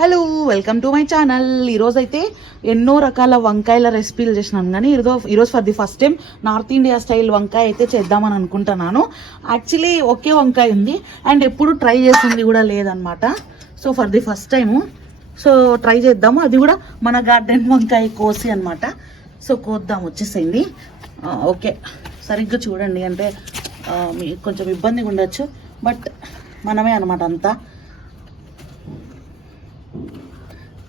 Hello, welcome to my channel. ఈరోజు అయితే ఎన్నో రకాల వంకాయల రెసిపీలు చేసినాను, కానీ ఈరోజు for the first time north India style వంకాయ అయితే చేద్దామని అనుకుంటున్నాను. యాక్చువల్లీ ఒకే వంకాయ ఉంది అండ్ ఎప్పుడు ట్రై చేసింది కూడా లేదనమాట. So for the first time try చేద్దాము. అది కూడా మన గార్డెన్ వంకాయ కోసి అనమాట. సో కోద్దాం, వచ్చేసేయండి. ఓకే, సరిగ్గా చూడండి, అంటే మీకు కొంచెం ఇబ్బందిగా ఉండొచ్చు, బట్ మనమే అనమాట అంతా.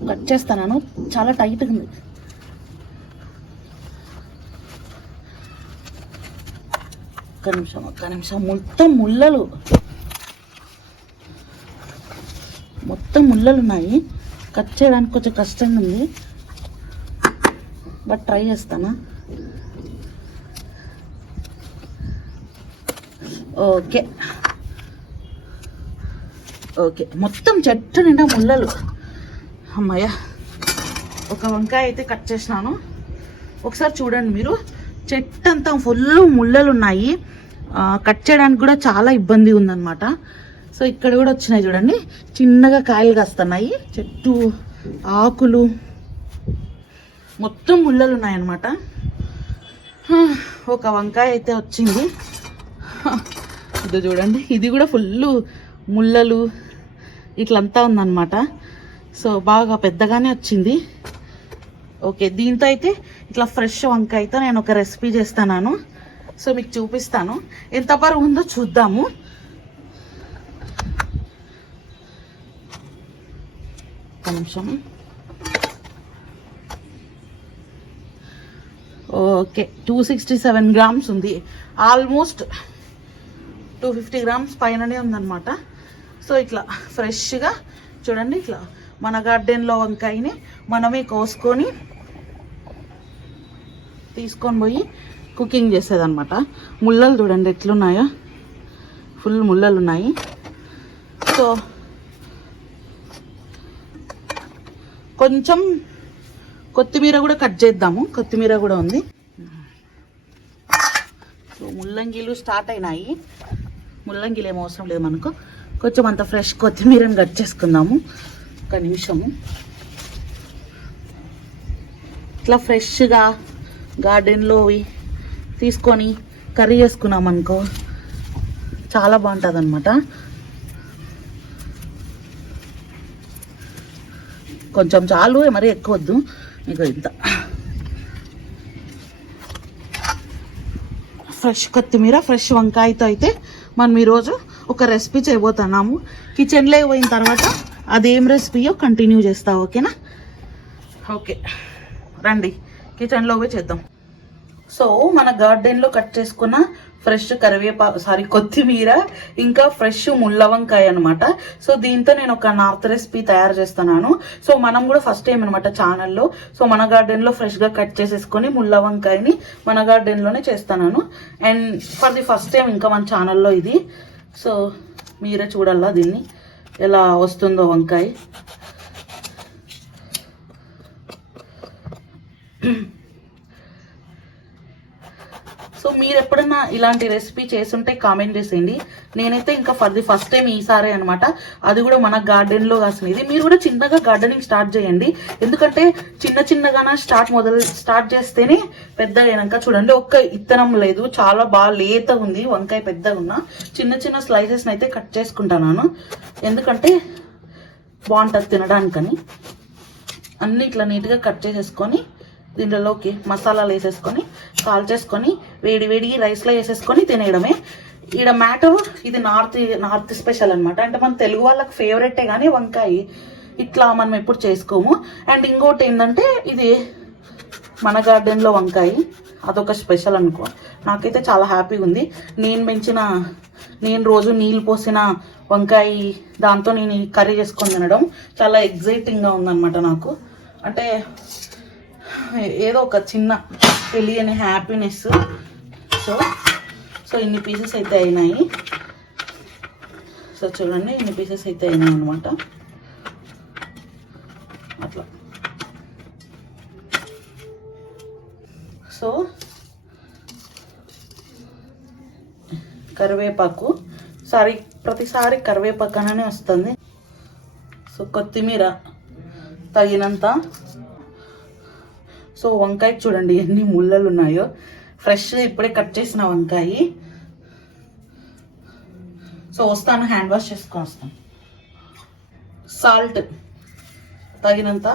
కట్ చేస్తాను, చాలా టైట్గా ఉంది. ఒక్క నిమిషం. మొత్తం ముళ్ళలు ఉన్నాయి. కట్ చేయడానికి కొంచెం కష్టంగా ఉంది, బట్ ట్రై చేస్తానా. ఓకే, మొత్తం చెట్టు నిండా ముళ్ళలు. అమ్మాయ, ఒక వంకాయ అయితే కట్ చేసినాను. ఒకసారి చూడండి మీరు, చెట్టు అంతా ఫుల్ ముళ్ళలు ఉన్నాయి. కట్ చేయడానికి కూడా చాలా ఇబ్బంది ఉందన్నమాట. సో ఇక్కడ కూడా వచ్చినాయి చూడండి, చిన్నగా కాయలు కాస్తున్నాయి. చెట్టు ఆకులు మొత్తం ముళ్ళలు ఉన్నాయన్నమాట. ఒక వంకాయ అయితే వచ్చింది. ఇది చూడండి, ఇది కూడా ఫుల్ ముళ్ళలు ఇట్లంతా ఉందన్నమాట. సో బాగా పెద్దగానే వచ్చింది. ఓకే, దీంతో అయితే ఇట్లా ఫ్రెష్ వంకాయతో నేను ఒక రెసిపీ చేస్తాను. సో మీకు చూపిస్తాను, ఎంత బరువు ఉందో చూద్దాము. ఒక నిమిషం. ఓకే, 267 గ్రామ్స్ ఉంది. ఆల్మోస్ట్ 250 గ్రామ్స్ పైననే ఉందన్నమాట. సో ఇట్లా ఫ్రెష్గా చూడండి, ఇట్లా మన గార్డెన్లో వంకాయని మనమే కోసుకొని తీసుకొని పోయి కుకింగ్ చేసేదన్నమాట. ముళ్ళలు చూడండి ఎట్లున్నాయో, ఫుల్ ముళ్ళలు ఉన్నాయి. సో కొంచెం కొత్తిమీర కూడా కట్ చేద్దాము. కొత్తిమీర కూడా ఉంది. సో ముల్లంగిలు స్టార్ట్ అయినాయి. ముల్లంగిలు ఏం అవసరం లేదు మనకు. కొంచెం అంత ఫ్రెష్ కొత్తిమీరని కట్ చేసుకుందాము. ఒక నిమిషము. ఇట్లా ఫ్రెష్గా గార్డెన్లోవి తీసుకొని కర్రీ చేసుకున్నాం అనుకో, చాలా బాగుంటుంది అనమాట. కొంచెం చాలు, మరీ ఎక్కువ వద్దు. మీకు ఇంత ఫ్రెష్ కొత్తిమీర, ఫ్రెష్ వంకాయతో అయితే మనం ఈరోజు ఒక రెసిపీ చేయబోతున్నాము. కిచెన్లో పోయిన తర్వాత అదేం రెసిపీయో కంటిన్యూ చేస్తా, ఓకేనా? ఓకే రండి, కిచెన్లో పోయి చేద్దాం. సో మన గార్డెన్లో కట్ చేసుకున్న ఫ్రెష్ కొత్తిమీర, ఇంకా ఫ్రెష్ ముళ్ళ వంకాయ అనమాట. సో దీంతో నేను ఒక నార్త్ రెసిపీ తయారు చేస్తున్నాను. సో మనం కూడా ఫస్ట్ టైం అనమాట ఛానల్లో. సో మన గార్డెన్లో ఫ్రెష్గా కట్ చేసేసుకొని ముళ్ళ వంకాయని మన గార్డెన్లోనే చేస్తున్నాను. And for the first time ఇంకా మన ఛానల్లో ఇది. సో మీరే చూడాలా దీన్ని ఎలా వస్తుందో వంకాయ. సో మీరు ఎప్పుడన్నా ఇలాంటి రెసిపీ చేస్తుంటే కామెంట్ చేసేయండి. నేనైతే ఇంకా ఫర్ ది ఫస్ట్ టైం ఈసారి అనమాట, అది కూడా మన గార్డెన్లో కాసినది. మీరు కూడా చిన్నగా గార్డెనింగ్ స్టార్ట్ చేయండి, ఎందుకంటే చిన్నగానే స్టార్ట్ చేస్తేనే పెద్ద అయినాక చూడండి, ఒక్క ఇత్తనం లేదు, చాలా బాగా లేత ఉంది వంకాయ. పెద్దగా ఉన్న చిన్న స్లైసెస్ అయితే కట్ చేసుకుంటాను, ఎందుకంటే బాగుంటుంది తినడానికని. అన్ని ఇట్లా నీట్గా కట్ చేసేసుకొని దీంట్లోకి మసాలాలు వేసేసుకొని కాల్చేసుకొని వేడి రైస్లో వేసేసుకొని తినేయడమే. ఈడ మ్యాటర్ ఇది నార్త్ స్పెషల్ అనమాట. అంటే మన తెలుగు వాళ్ళకి ఫేవరెటే కానీ వంకాయ ఇట్లా మనం ఎప్పుడు చేసుకోము. అండ్ ఇంకోటి ఏంటంటే, ఇది మన గార్డెన్లో వంకాయ, అదొక స్పెషల్ అనుకో. నాకైతే చాలా హ్యాపీగా ఉంది. నేను రోజు నీళ్ళు పోసిన వంకాయ, దాంతో నేను కర్రీ చేసుకొని తినడం చాలా ఎగ్జైటింగ్గా ఉందన్నమాట నాకు. అంటే ఏదో ఒక చిన్న తెలియని హ్యాపీనెస్. సో ఇన్ని పీసెస్ అయితే అయినాయి. సో చూడండి, ఇన్ని పీసెస్ అయితే అయినాయి అనమాట. అట్లా సో కరివేపాకు, ప్రతిసారి కరివేపాకు అనే వస్తుంది. సో కొత్తిమీర తగినంత. సో వంకాయ చూడండి ఎన్ని ముళ్ళలు ఉన్నాయో, ఫ్రెష్ ఇప్పుడే కట్ చేసిన వంకాయ. సో వస్తాను, హ్యాండ్ వాష్ చేసుకొని వస్తాను. సాల్ట్ తగినంత,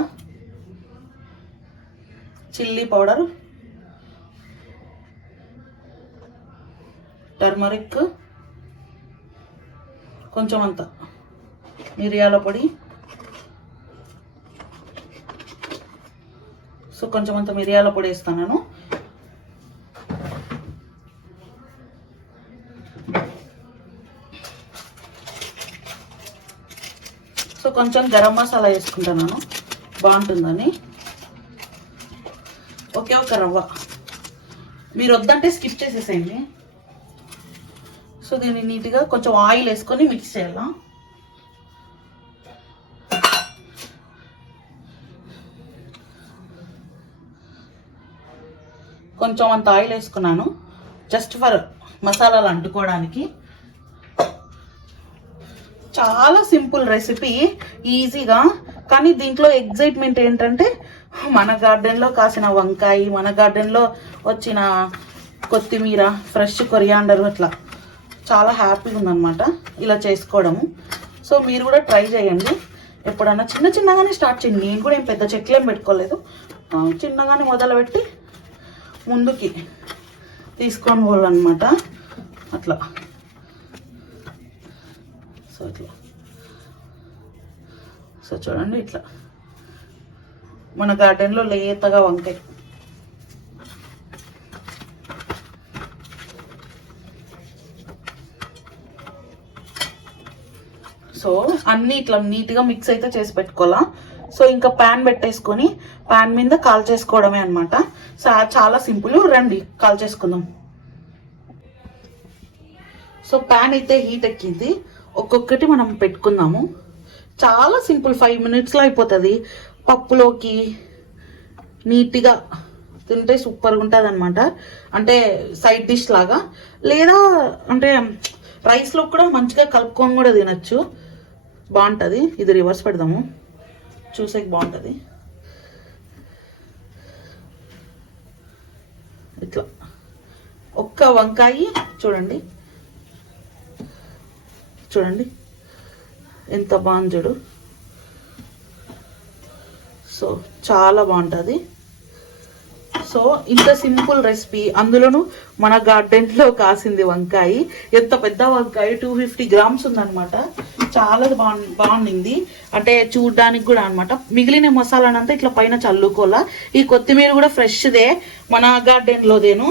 చిల్లీ పౌడర్, టర్మరిక్, కొంచెం అంత మిరియాల పొడి. సో కొంచెం అంత మిరియాల పొడి వేస్తాను. సో కొంచెం గరం మసాలా వేసుకుంటాను బాగుంటుందని. ఒకే ఒక రవ్వ, మీరు వద్దంటే స్కిప్ చేసేసేయండి. సో దీన్ని నీట్గా కొంచెం ఆయిల్ వేసుకొని మిక్స్ చేయాల. కొంచెం అంత ఆయిల్ వేసుకున్నాను జస్ట్ ఫర్ మసాలాలు అంటుకోవడానికి. చాలా సింపుల్ రెసిపీ, ఈజీగా. కానీ దీంట్లో ఎగ్జైట్మెంట్ ఏంటంటే మన గార్డెన్లో కాసిన వంకాయ, మన గార్డెన్లో వచ్చిన కొత్తిమీర, ఫ్రెష్ కొరియాండర్, అట్లా చాలా హ్యాపీగా ఉందన్నమాట ఇలా చేసుకోవడము. సో మీరు కూడా ట్రై చేయండి. ఎప్పుడన్నా చిన్నగానే స్టార్ట్ చేయండి. నేను కూడా ఏం పెద్ద చెట్లు ఏం పెట్టుకోలేదు, చిన్నగానే మొదలుపెట్టి ముందుకి తీసుకొని పోవాలన్నమాట అట్లా. సో ఇట్లా, సో చూడండి ఇట్లా మన గార్డెన్లో లేతగా వంకాయ. సో అన్నీ ఇట్లా నీట్గా మిక్స్ అయితే చేసి పెట్టుకోవాలా. సో ఇంకా ప్యాన్ పెట్టేసుకొని ప్యాన్ మీద కాల్ చేసుకోవడమే అనమాట. సో చాలా సింపుల్, రండి కాల్ చేసుకుందాం. సో ప్యాన్ అయితే హీట్ ఎక్కింది, ఒక్కొక్కటి మనం పెట్టుకుందాము. చాలా సింపుల్, 5 minutesలో అయిపోతుంది. పప్పులోకి నీట్గా తింటే సూపర్గా ఉంటుంది అనమాట. అంటే సైడ్ డిష్ లాగా, లేదా అంటే రైస్లో కూడా మంచిగా కలుపుకొని కూడా తినచ్చు, బాగుంటుంది. ఇది రివర్స్ పెడదాము, చూసేకి బాగుంటుంది. ఇట్లా ఒక్క వంకాయ చూడండి, చూడండి ఎంత బాగుంది చూడు. సో చాలా బాగుంటుంది. సో ఇంత సింపుల్ రెసిపీ, అందులోనూ మన గార్డెన్లో కాసింది వంకాయ. ఎంత పెద్ద వంకాయ, 250 grams ఉందన్నమాట. చాలా బాగుండింది, అంటే చూడడానికి కూడా అనమాట. మిగిలిన మసాలానంతా ఇట్లా పైన చల్లుకోవాలా. ఈ కొత్తిమీర కూడా ఫ్రెష్దే, మన గార్డెన్లోదేను,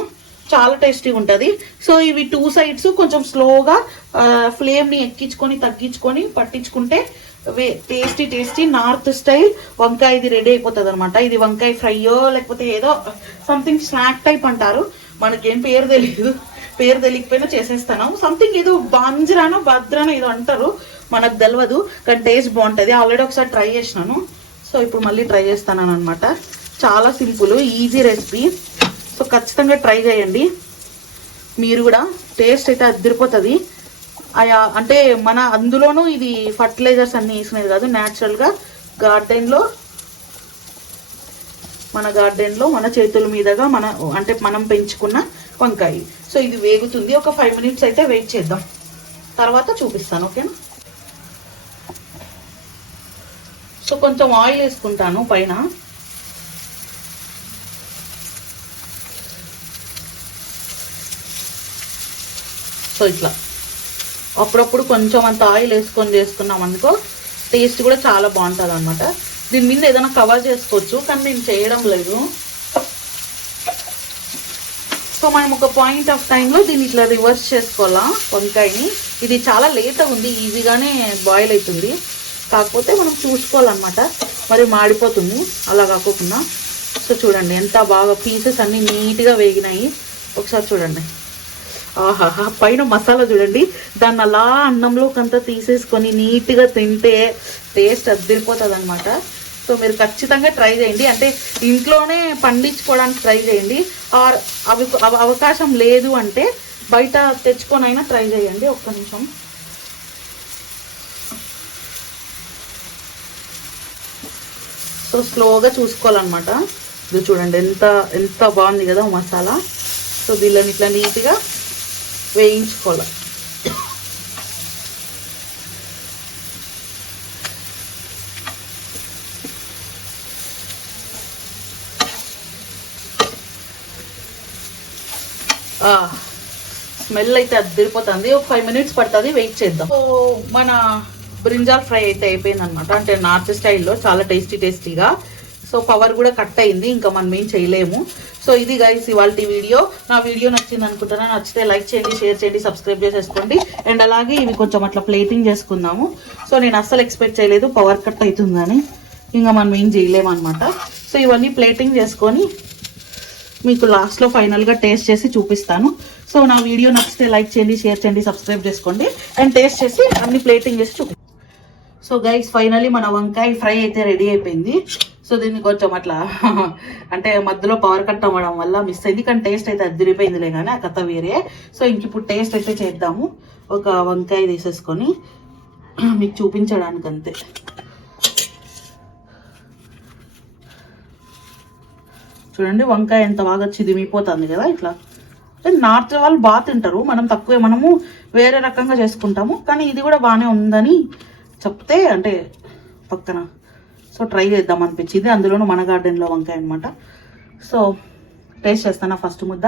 చాలా టేస్టీగా ఉంటుంది. సో ఇవి 2 sides కొంచెం స్లోగా ఫ్లేమ్ని ఎక్కించుకొని తగ్గించుకొని పట్టించుకుంటే టేస్టీ నార్త్ స్టైల్ వంకాయ ఇది రెడీ అయిపోతుంది అనమాట. ఇది వంకాయ ఫ్రైయో లేకపోతే ఏదో సంథింగ్ స్నాక్ టైప్ అంటారు, మనకేం పేరు తెలియదు. పేరు తెలియకపోయినా చేసేస్తాను. సంథింగ్ ఏదో బాంజ్రానో భద్రానో ఏదో అంటారు, మనకు తెలియదు, కానీ టేస్ట్ బాగుంటుంది. ఆల్రెడీ ఒకసారి ట్రై చేసినాను, సో ఇప్పుడు మళ్ళీ ట్రై చేస్తాను అనమాట. చాలా సింపుల్, ఈజీ రెసిపీ. సో ఖచ్చితంగా ట్రై చేయండి మీరు కూడా. టేస్ట్ అయితే అదిరిపోతుంది. అంటే మన అందులోనూ ఇది ఫర్టిలైజర్స్ అన్నీ వేసినది కాదు, న్యాచురల్గా గార్డెన్లో, మన గార్డెన్లో మన చేతుల మీదుగా అంటే మనం పెంచుకున్న వంకాయ. సో ఇది వేగుతుంది, ఒక 5 minutes అయితే వెయిట్ చేద్దాం, తర్వాత చూపిస్తాను, ఓకేనా. సో కొంచెం ఆయిల్ వేసుకుంటాను పైన. సో ఇట్లా అప్పుడప్పుడు కొంచెం అంత ఆయిల్ వేసుకొని చేసుకున్నాం అనుకో, టేస్ట్ కూడా చాలా బాగుంటుంది అనమాట. దీని మీద ఏదైనా కవర్ చేసుకోవచ్చు, కానీ నేను చేయడం లేదు. సో మనం ఒక పాయింట్ ఆఫ్ టైంలో దీన్ని ఇట్లా రివర్స్ చేసుకోవాలా వంకాయని. ఇది చాలా లేట్గా ఉంది, ఈజీగానే బాయిల్ అవుతుంది, కాకపోతే మనం చూసుకోవాలన్నమాట, మరి మాడిపోతుంది అలా కాకుండా. సో చూడండి ఎంత బాగా పీసెస్ అన్నీ నీట్గా వేగినాయి, ఒకసారి చూడండి. ఆహాహా, పైన మసాలా చూడండి, దాన్ని అలా అన్నంలోకంతా తీసేసుకొని నీట్గా తింటే టేస్ట్ అదిరిపోతుంది అనమాట. సో మీరు ఖచ్చితంగా ట్రై చేయండి, అంటే ఇంట్లోనే పండించుకోవడానికి ట్రై చేయండి. ఆర్ అవకాశం లేదు అంటే బయట తెచ్చుకొని అయినా ట్రై చేయండి. ఒక్క నిమిషం. సో స్లోగా చూసుకోవాలన్నమాట. ఇది చూడండి ఎంత ఎంత బాగుంది కదా మసాలా. సో దీనిని ఇట్లా నీట్గా వేయించుకోవాలి. స్మెల్ అయితే అది తిరిగిపోతుంది. ఒక 5 minutes పడుతుంది, వెయిట్ చేద్దాం. సో మన బ్రింజాల్ ఫ్రై అయితే అయిపోయింది అనమాట. అంటే నార్త్ స్టైల్లో చాలా టేస్టీగా. సో పవర్ కూడా కట్ అయింది, ఇంకా మనం ఏం చేయలేము. సో ఇది గైస్ ఇవాళ వీడియో. నా వీడియో నచ్చింది అనుకుంటున్నా. నచ్చితే లైక్ చేయండి, షేర్ చేయండి, సబ్స్క్రైబ్ చేసేసుకోండి. అండ్ అలాగే ఇవి కొంచెం అట్లా ప్లేటింగ్ చేసుకుందాము. సో నేను అస్సలు ఎక్స్పెక్ట్ చేయలేదు పవర్ కట్ అవుతుందని, ఇంకా మనం ఏం చేయలేము అనమాట. సో ఇవన్నీ ప్లేటింగ్ చేసుకొని మీకు లాస్ట్లో ఫైనల్గా టేస్ట్ చేసి చూపిస్తాను. సో నా వీడియో నచ్చితే లైక్ చేయండి, షేర్ చేయండి, సబ్స్క్రైబ్ చేసుకోండి. అండ్ టేస్ట్ చేసి అన్ని ప్లేటింగ్ చేసి చూపిస్తాను. సో గైస్ ఫైనలీ మన వంకాయ ఫ్రై అయితే రెడీ అయిపోయింది. సో దీన్ని కొంచెం అట్లా అంటే మధ్యలో పవర్ కట్ అవ్వడం వల్ల మిస్ అయింది, కానీ టేస్ట్ అయితే అదిరిపోయిందిలే, కానీ ఆ కథ వేరే. సో ఇంక ఇప్పుడు టేస్ట్ అయితే చేద్దాము. ఒక వంకాయ తీసేసుకొని మీకు చూపించడానికి అంతే. చూడండి వంకాయ ఎంత బాగా చిదిమిపోతుంది కదా ఇట్లా. నార్త్ వాళ్ళు బాగా తింటారు, మనం తక్కువే, మనము వేరే రకంగా చేసుకుంటాము. కానీ ఇది కూడా బాగానే ఉందని చెప్తే అంటే పక్కన సో ట్రై చేద్దాం అనిపించింది. అందులోనూ మన గార్డెన్లో వంకాయ అనమాట. సో టేస్ట్ చేస్తాను ఫస్ట్ ముద్ద.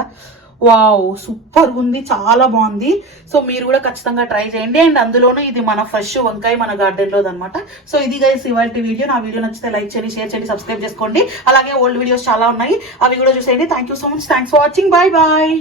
వావ్ సూపర్గా ఉంది, చాలా బాగుంది. సో మీరు కూడా ఖచ్చితంగా ట్రై చేయండి. అండ్ అందులోనూ ఇది మన ఫ్రెష్ వంకాయ మన గార్డెన్లో అనమాట. సో ఇది గైస్ ఇవాళ వీడియో. నా వీడియో నచ్చితే లైక్ చేయండి, షేర్ చేయండి, సబ్స్క్రైబ్ చేసుకోండి. అలాగే ఓల్డ్ వీడియోస్ చాలా ఉన్నాయి, అవి కూడా చూసేయండి. Thank you so much. Thanks for watching. Bye bye.